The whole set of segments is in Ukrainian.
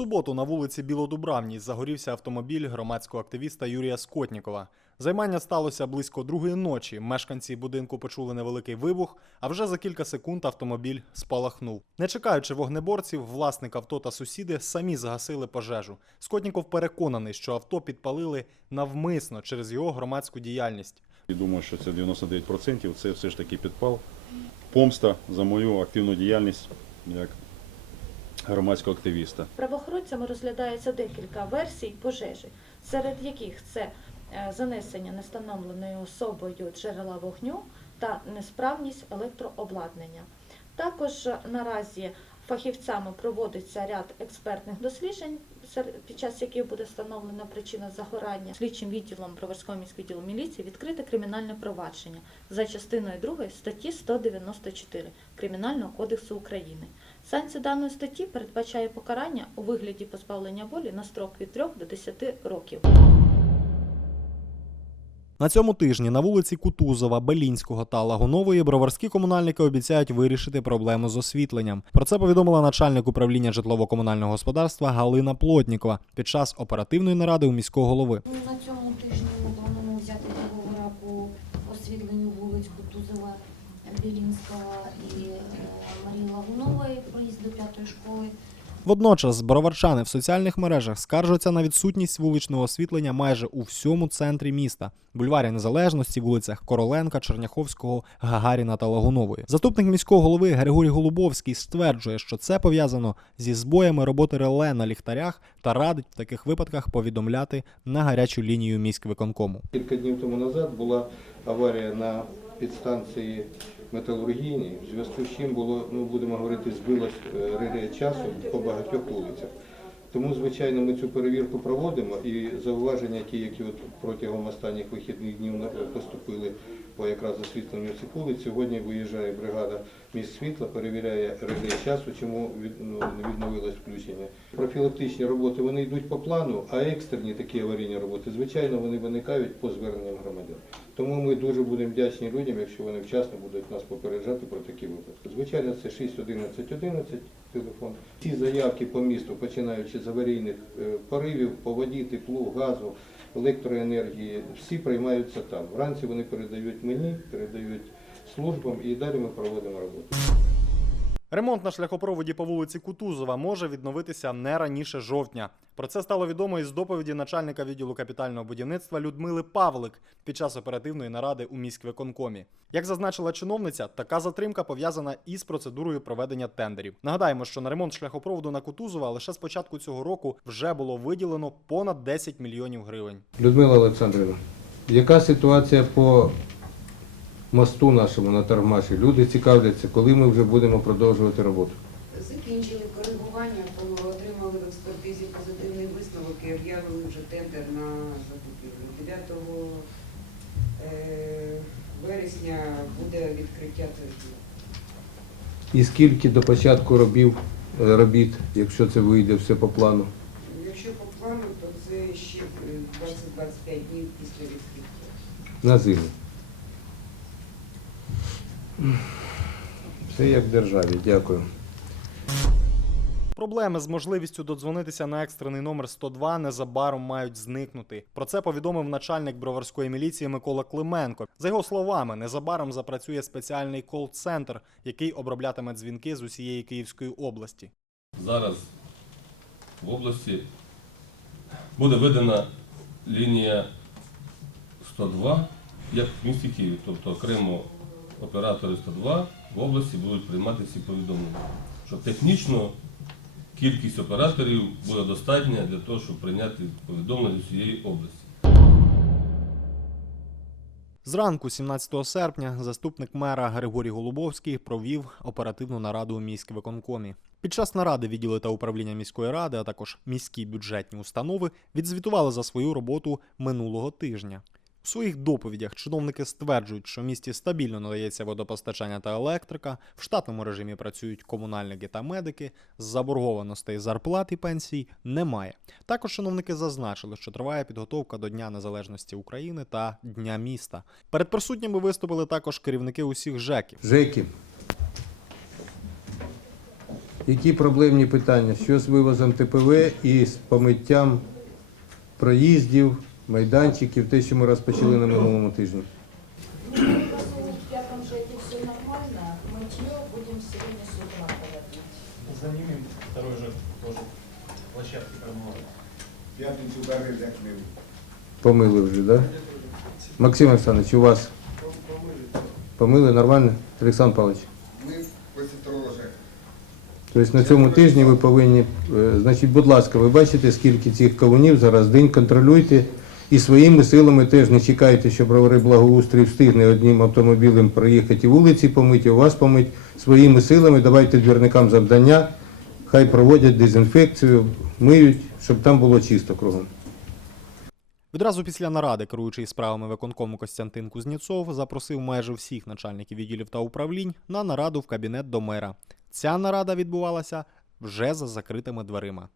суботу на вулиці Білодубравній загорівся автомобіль громадського активіста Юрія Скотнікова. Займання сталося близько другої ночі. Мешканці будинку почули невеликий вибух, а вже за кілька секунд автомобіль спалахнув. Не чекаючи вогнеборців, власник авто та сусіди самі загасили пожежу. Скотніков переконаний, що авто підпалили навмисно через його громадську діяльність. Думаю, що це 99% це все ж таки підпал. Помста за мою активну діяльність як громадського активіста. Правоохоронцями розглядається декілька версій пожежі, серед яких це е, занесення нестановленою особою джерела вогню та несправність електрообладнання. Також е, наразі фахівцями проводиться ряд експертних досліджень, під час яких буде встановлена причина загорання. Слідчим відділом Броварського міського відділу міліції відкрите кримінальне провадження за частиною 2 статті 194 Кримінального кодексу України. Санкція даної статті передбачає покарання у вигляді позбавлення волі на строк від 3 до 10 років. На цьому тижні на вулиці Кутузова, Белінського та Лагунової броварські комунальники обіцяють вирішити проблему з освітленням. Про це повідомила начальник управління житлово-комунального господарства Галина Плотнікова під час оперативної наради у міського голови. Ну, На цьому тижні ми плануємо взяти договора по освітленню вулиць Кутузова, Білінського і е, Марії Лагунової, проїзд школи. Водночас броварчани в соціальних мережах скаржаться на відсутність вуличного освітлення майже у всьому центрі міста: бульварі Незалежності, вулицях Короленка, Черняховського, Гагаріна та Лагунової. Заступник міського голови Григорій Голубовський стверджує, що це пов'язано зі збоями роботи реле на ліхтарях та радить в таких випадках повідомляти на гарячу лінію міськвиконкому. Кілька днів тому назад була аварія на підстанції металургійній, в зв'язку з чим було, ну будемо говорити, збилось е, часу по багатьох вулицях. Тому, звичайно, ми цю перевірку проводимо і зауваження, ті, які от протягом останніх вихідних днів поступили по якраз освітленню цих вулиць. Сьогодні виїжджає бригада міст світла, перевіряє реге часу, чому ну, відновилось включення. Профілактичні роботи вони йдуть по плану, а екстерні такі аварійні роботи, звичайно, вони виникають по зверненням громадян. Тому ми дуже будемо вдячні людям, якщо вони вчасно будуть нас попереджати про такі випадки. Звичайно, це 6.11.11 телефон. Ці заявки по місту, починаючи з аварійних е, поривів, по воді, теплу, газу, електроенергії, всі приймаються там. Вранці вони передають мені, передають службам і далі ми проводимо роботу. Ремонт на шляхопроводі по вулиці Кутузова може відновитися не раніше жовтня. Про це стало відомо із доповіді начальника відділу капітального будівництва Людмили Павлик під час оперативної наради у міськвиконкомі. Як зазначила чиновниця, така затримка пов'язана із процедурою проведення тендерів. Нагадаємо, що на ремонт шляхопроводу на Кутузова лише з початку цього року вже було виділено понад 10 мільйонів гривень. Людмила Олександрівна, яка ситуація по мосту нашому на Тармаші? Люди цікавляться, коли ми вже будемо продовжувати роботу. Закінчили коригування, отримали в експертизі позитивний висновок і об'явили вже тендер на закупівлю. 9 е, вересня буде відкриття торгів. І скільки до початку робів, е, робіт, якщо це вийде все по плану? Якщо по плану, то це ще е, 20-25 днів після відкриття. На зиму. Все як в державі. Дякую. Проблеми з можливістю додзвонитися на екстрений номер 102 незабаром мають зникнути. Про це повідомив начальник броварської міліції Микола Клименко. За його словами, незабаром запрацює спеціальний кол-центр, який оброблятиме дзвінки з усієї Київської області. Зараз в області буде видана лінія 102, як в місті Києві, тобто окремо оператори 102 в області будуть приймати ці повідомлення. Щоб технічно кількість операторів була достатня для того, щоб прийняти повідомлення з усієї області. Зранку, 17 серпня, заступник мера Григорій Голубовський провів оперативну нараду у міськвиконкомі. Під час наради відділи та управління міської ради, а також міські бюджетні установи відзвітували за свою роботу минулого тижня. У своїх доповідях чиновники стверджують, що в місті стабільно надається водопостачання та електрика, в штатному режимі працюють комунальники та медики, заборгованостей зарплат і пенсій немає. Також чиновники зазначили, що триває підготовка до Дня Незалежності України та Дня міста. Перед присутніми виступили також керівники усіх ЖЕКів. Жеки. Які проблемні питання? Що з вивозом ТПВ і з помиттям проїздів, майданчиків, те, що ми розпочали на минулому тижні? В пятом ЖЭКе все нормально, мытье будем сегодня с утра проводить. Занимем второй же тоже площадки промывать. П'ятницю берег як ми. Помили вже, так? Да? Максим Олександрович, у вас помили нормально? Олександр Павлович? Ми після второго ЖЕКа. Тобто на цьому тижні ви повинні, е, значить, будь ласка, ви бачите, скільки цих кавунів зараз в день контролюйте і своїми силами теж не чекайте, що бровари благоустрій встигне одним автомобілем проїхати вулиці помити, у вас помить своїми силами, давайте двірникам завдання, хай проводять дезінфекцію, миють, щоб там було чисто кругом. Відразу після наради, керуючий справами виконкому Костянтин Кузніцов, запросив майже всіх начальників відділів та управлінь на нараду в кабінет до мера. Ця нарада відбувалася вже за закритими дверима.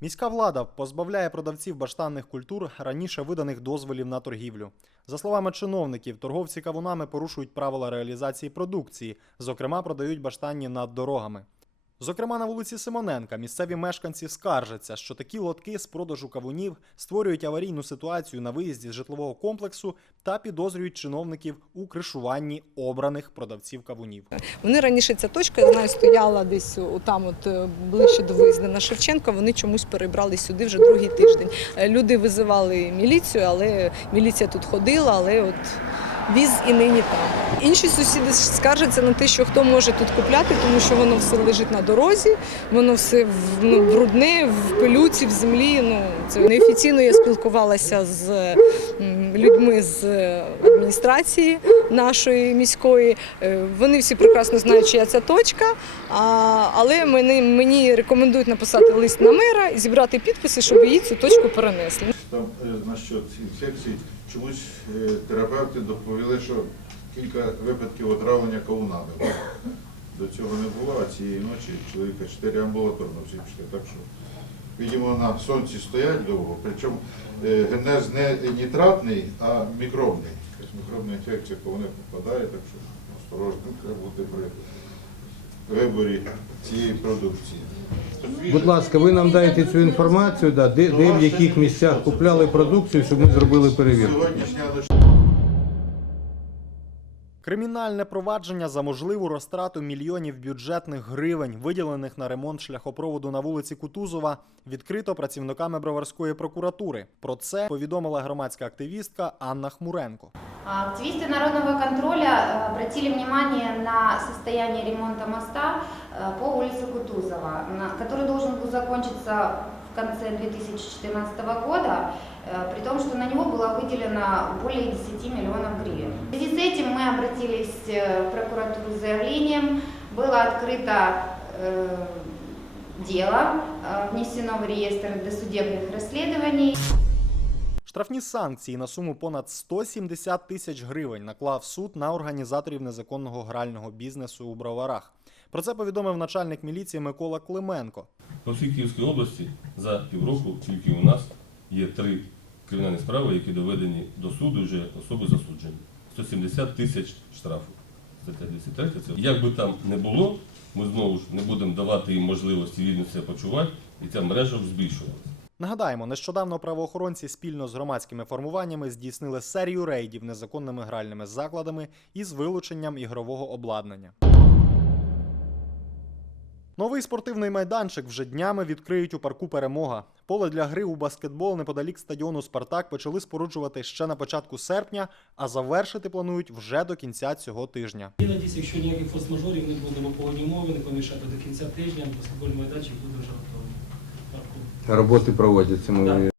Міська влада позбавляє продавців баштанних культур раніше виданих дозволів на торгівлю. За словами чиновників, торговці кавунами порушують правила реалізації продукції, зокрема, продають баштанні над дорогами. Зокрема, на вулиці Симоненка місцеві мешканці скаржаться, що такі лотки з продажу кавунів створюють аварійну ситуацію на виїзді з житлового комплексу та підозрюють чиновників у кришуванні обраних продавців кавунів. Вони раніше ця точка, я знаю, стояла десь там, от е, ближче до виїзду на Шевченка. Вони чомусь перебрали сюди вже другий тиждень. Е, Люди визивали міліцію, але міліція тут ходила, але от віз і нині там. Інші сусіди скаржаться на те, що хто може тут купляти, тому що воно все лежить на дорозі, воно все в- ну, брудне, в пилюці, в землі. Ну це неофіційно я спілкувалася з людьми з адміністрації нашої міської. Е, Вони всі прекрасно знають, чия це точка. Але мені, мені рекомендують написати лист на мера і зібрати підписи, щоб її цю точку перенесли. Там е, насчет інфекцій чомусь е, терапевти доповіли, що кілька випадків отравлення кавунами. До цього не було, а цієї ночі чоловіка чотири амбулаторно всі пішли. Так що, видимо, на сонці стоять довго, причому е, генез не нітратний, а мікробний. Мікробна інфекція по вони попадає, так що осторожно треба бути при виборі цієї продукції. Будь ласка, ви нам дайте цю інформацію, да, де, де в яких місцях купляли продукцію, щоб ми зробили перевірку. Кримінальне провадження за можливу розтрату мільйонів бюджетних гривень, виділених на ремонт шляхопроводу на вулиці Кутузова, відкрито працівниками Броварської прокуратури. Про це повідомила громадська активістка Анна Хмуренко. Активисты народного контроля э, обратили внимание на состояние ремонта моста э, по улице Кутузова, который должен был закончиться в конце 2014 года, э, при том, что на него было выделено более 10 миллионов гривен. В связи с этим мы обратились в прокуратуру с заявлением, было открыто дело, внесено в реестр досудебных расследований. Штрафні санкції на суму понад 170 тисяч гривень наклав суд на організаторів незаконного грального бізнесу у броварах. Про це повідомив начальник міліції Микола Клименко. По всій Київській області за півроку тільки у нас є три кримінальні справи, які доведені до суду вже особи засуджені. 170 тисяч штрафу. Стаття 203. Це як би там не було, ми знову ж не будемо давати їм можливості вільно себе почувати, і ця мережа збільшувалася. Нагадаємо, нещодавно правоохоронці спільно з громадськими формуваннями здійснили серію рейдів незаконними гральними закладами із вилученням ігрового обладнання. Новий спортивний майданчик вже днями відкриють у парку Перемога. Поле для гри у баскетбол неподалік стадіону Спартак почали споруджувати ще на початку серпня, а завершити планують вже до кінця цього тижня. І надіюсь, якщо ніяких форс-мажорів не буде, бо погодні умови не помішати до кінця тижня, баскетбольний майданчик буде вже готовий. Роботи проводяться. Ми